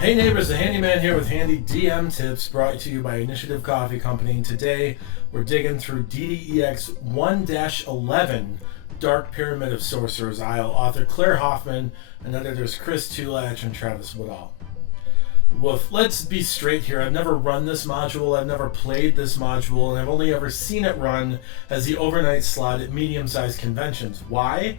Hey neighbors, the Handyman here with handy DM tips brought to you by Initiative Coffee Company. And today we're digging through DDEX 1-11, Dark Pyramid of Sorcerers Isle, author Claire Hoffman and editors Chris Tulach and Travis Woodall. Woof, let's be straight here. I've never run this module, I've never played this module, and I've only ever seen it run as the overnight slot at medium-sized conventions. Why?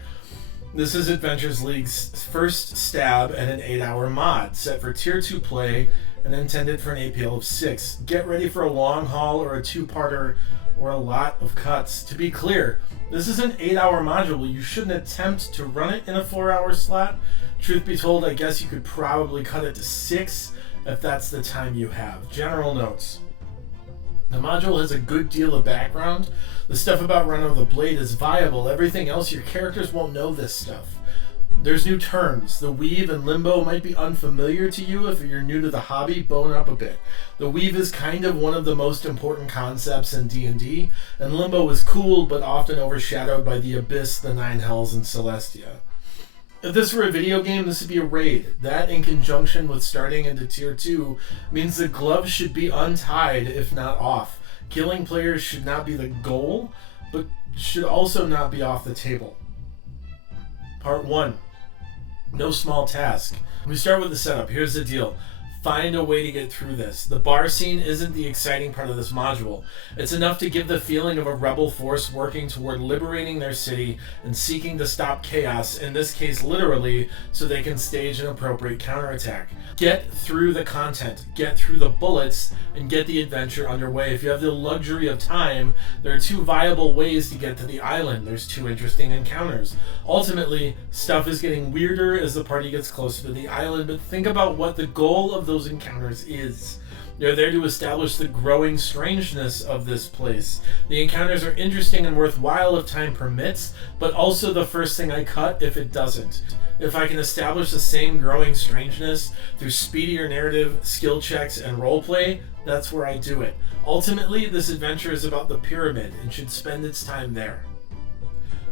This is Adventures League's first stab at an 8-hour mod, set for Tier 2 play and intended for an APL of 6. Get ready for a long haul or a two-parter or a lot of cuts. To be clear, this is an 8-hour module. You shouldn't attempt to run it in a 4-hour slot. Truth be told, I guess you could probably cut it to 6 if that's the time you have. General notes. The module has a good deal of background. The stuff about Run of the Blade is viable. Everything else, your characters won't know this stuff. There's new terms. The weave and limbo might be unfamiliar to you if you're new to the hobby. Bone up a bit. The weave is kind of one of the most important concepts in D&D, and limbo is cool but often overshadowed by the Abyss, the Nine Hells, and Celestia. If this were a video game, this would be a raid. That, in conjunction with starting into Tier 2, means the gloves should be untied, if not off. Killing players should not be the goal, but should also not be off the table. Part 1. No small task. We start with the setup. Here's the deal. Find a way to get through this. The bar scene isn't the exciting part of this module. It's enough to give the feeling of a rebel force working toward liberating their city and seeking to stop chaos, in this case literally, so they can stage an appropriate counterattack. Get through the content, get through the bullets, and get the adventure underway. If you have the luxury of time, there are 2 viable ways to get to the island. There's 2 interesting encounters. Ultimately, stuff is getting weirder as the party gets closer to the island, but think about what the goal of those encounters is. They're there to establish the growing strangeness of this place. The encounters are interesting and worthwhile if time permits, but also the first thing I cut if it doesn't. If I can establish the same growing strangeness through speedier narrative, skill checks, and roleplay, that's where I do it. Ultimately, this adventure is about the pyramid and should spend its time there.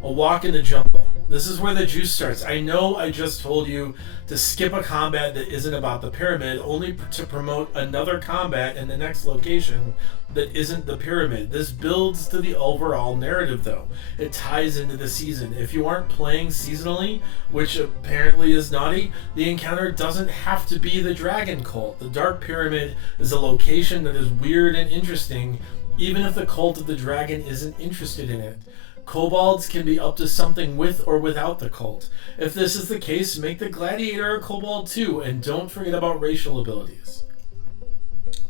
A walk in the jungle. This is where the juice starts. I know I just told you to skip a combat that isn't about the pyramid, only to promote another combat in the next location that isn't the pyramid. This builds to the overall narrative though. It ties into the season. If you aren't playing seasonally, which apparently is naughty, the encounter doesn't have to be the dragon cult. The Dark Pyramid is a location that is weird and interesting, even if the cult of the dragon isn't interested in it. Kobolds can be up to something with or without the cult. If this is the case, make the gladiator a kobold too, and don't forget about racial abilities.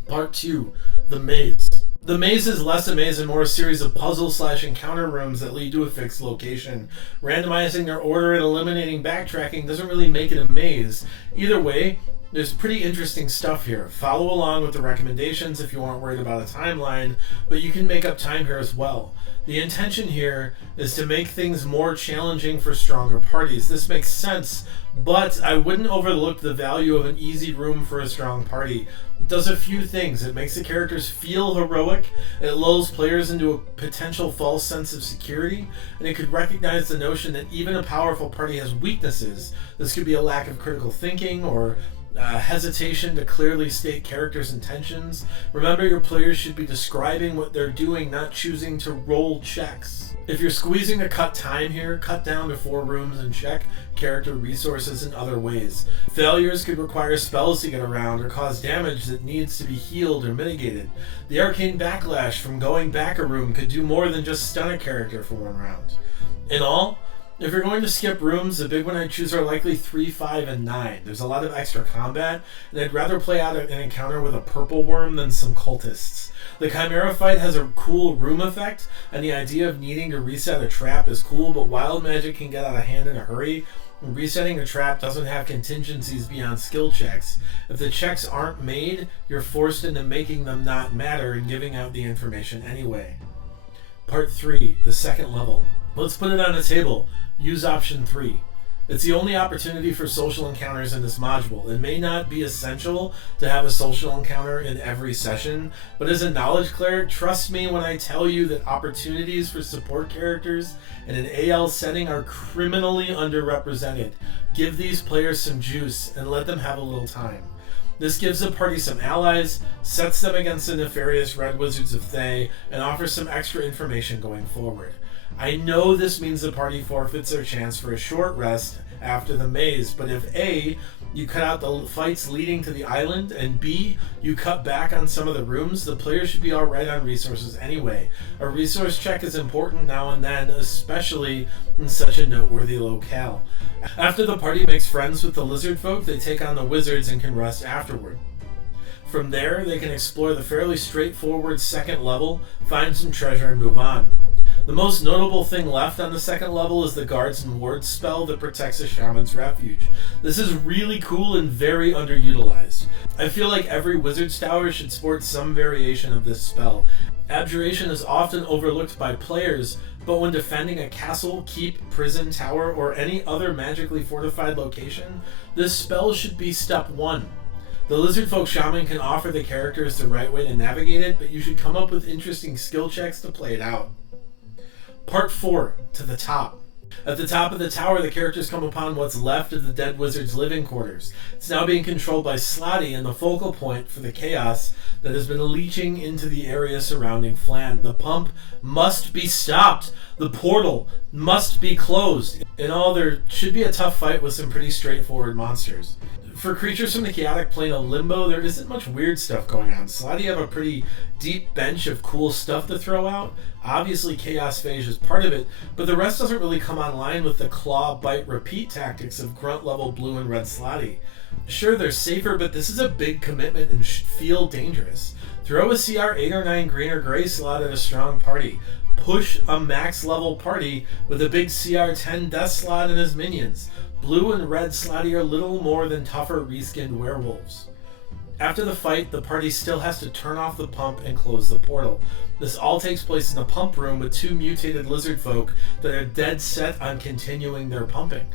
Part 2. The Maze. The maze is less a maze and more a series of puzzle/encounter rooms that lead to a fixed location. Randomizing their order and eliminating backtracking doesn't really make it a maze. Either way, there's pretty interesting stuff here. Follow along with the recommendations if you aren't worried about a timeline, but you can make up time here as well. The intention here is to make things more challenging for stronger parties. This makes sense, but I wouldn't overlook the value of an easy room for a strong party. It does a few things. It makes the characters feel heroic, it lulls players into a potential false sense of security, and it could recognize the notion that even a powerful party has weaknesses. This could be a lack of critical thinking or hesitation to clearly state characters' intentions. Remember, your players should be describing what they're doing, not choosing to roll checks. If you're squeezing to cut time here, cut down to 4 rooms and check character resources in other ways. Failures could require spells to get around or cause damage that needs to be healed or mitigated. The arcane backlash from going back a room could do more than just stun a character for 1 round. In all, if you're going to skip rooms, the big one I'd choose are likely 3, 5, and 9. There's a lot of extra combat, and I'd rather play out an encounter with a purple worm than some cultists. The Chimera fight has a cool room effect, and the idea of needing to reset a trap is cool, but wild magic can get out of hand in a hurry. Resetting a trap doesn't have contingencies beyond skill checks. If the checks aren't made, you're forced into making them not matter and giving out the information anyway. Part 3, the second level. Let's put it on the table. Use option 3. It's the only opportunity for social encounters in this module. It may not be essential to have a social encounter in every session, but as a knowledge cleric, trust me when I tell you that opportunities for support characters in an AL setting are criminally underrepresented. Give these players some juice and let them have a little time. This gives the party some allies, sets them against the nefarious Red Wizards of Thay, and offers some extra information going forward. I know this means the party forfeits their chance for a short rest after the maze, but if A, you cut out the fights leading to the island, and B, you cut back on some of the rooms, the players should be alright on resources anyway. A resource check is important now and then, especially in such a noteworthy locale. After the party makes friends with the lizard folk, they take on the wizards and can rest afterward. From there, they can explore the fairly straightforward second level, find some treasure, and move on. The most notable thing left on the second level is the Guards and Wards spell that protects a shaman's refuge. This is really cool and very underutilized. I feel like every wizard's tower should sport some variation of this spell. Abjuration is often overlooked by players, but when defending a castle, keep, prison, tower, or any other magically fortified location, this spell should be step 1. The Lizard Folk Shaman can offer the characters the right way to navigate it, but you should come up with interesting skill checks to play it out. Part 4, to the top. At the top of the tower, the characters come upon what's left of the dead wizard's living quarters. It's now being controlled by Slotty and the focal point for the chaos that has been leaching into the area surrounding Flan. The pump must be stopped. The portal must be closed. In all, there should be a tough fight with some pretty straightforward monsters. For creatures from the chaotic plane of Limbo, there isn't much weird stuff going on. Slotty have a pretty deep bench of cool stuff to throw out. Obviously, Chaos Phage is part of it, but the rest doesn't really come online with the claw, bite, repeat tactics of grunt level blue and red Slotty. Sure, they're safer, but this is a big commitment and feel dangerous. Throw a CR 8 or 9 green or gray slot at a strong party. Push a max level party with a big CR 10 death slot and his minions. Blue and red Slotty are little more than tougher reskinned werewolves. After the fight, the party still has to turn off the pump and close the portal. This all takes place in the pump room with 2 mutated lizard folk that are dead set on continuing their pumping.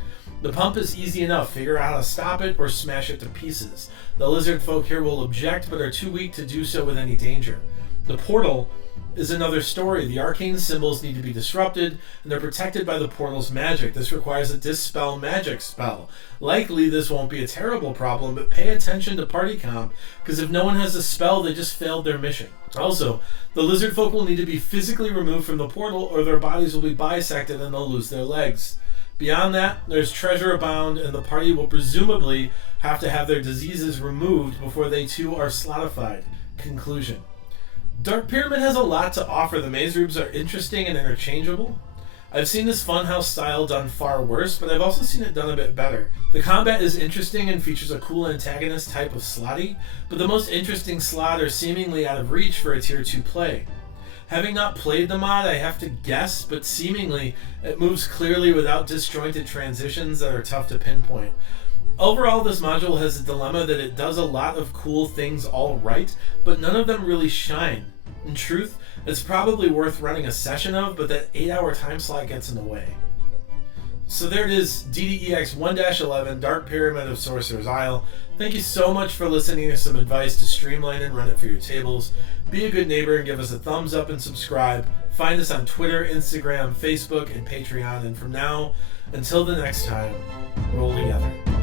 The pump is easy enough, figure out how to stop it or smash it to pieces. The lizard folk here will object but are too weak to do so with any danger. The portal is another story. The arcane symbols need to be disrupted, and they're protected by the portal's magic. This requires a Dispel magic spell. Likely this won't be a terrible problem, but pay attention to party comp, because if no one has a spell, they just failed their mission. Also, the lizard folk will need to be physically removed from the portal, or their bodies will be bisected and they'll lose their legs. Beyond that, there's treasure abound, and the party will presumably have to have their diseases removed before they too are slotified. Conclusion. Dark Pyramid has a lot to offer. The maze rooms are interesting and interchangeable. I've seen this funhouse style done far worse, but I've also seen it done a bit better. The combat is interesting and features a cool antagonist type of Slotty, but the most interesting slot are seemingly out of reach for a tier 2 play. Having not played the mod, I have to guess, but seemingly it moves clearly without disjointed transitions that are tough to pinpoint. Overall, this module has a dilemma that it does a lot of cool things all right, but none of them really shine. In truth, it's probably worth running a session of, but that 8-hour time slot gets in the way. So there it is, DDEX 1-11, Dark Pyramid of Sorcerer's Isle. Thank you so much for listening to some advice to streamline and run it for your tables. Be a good neighbor and give us a thumbs up and subscribe. Find us on Twitter, Instagram, Facebook, and Patreon. And from now until the next time, roll together.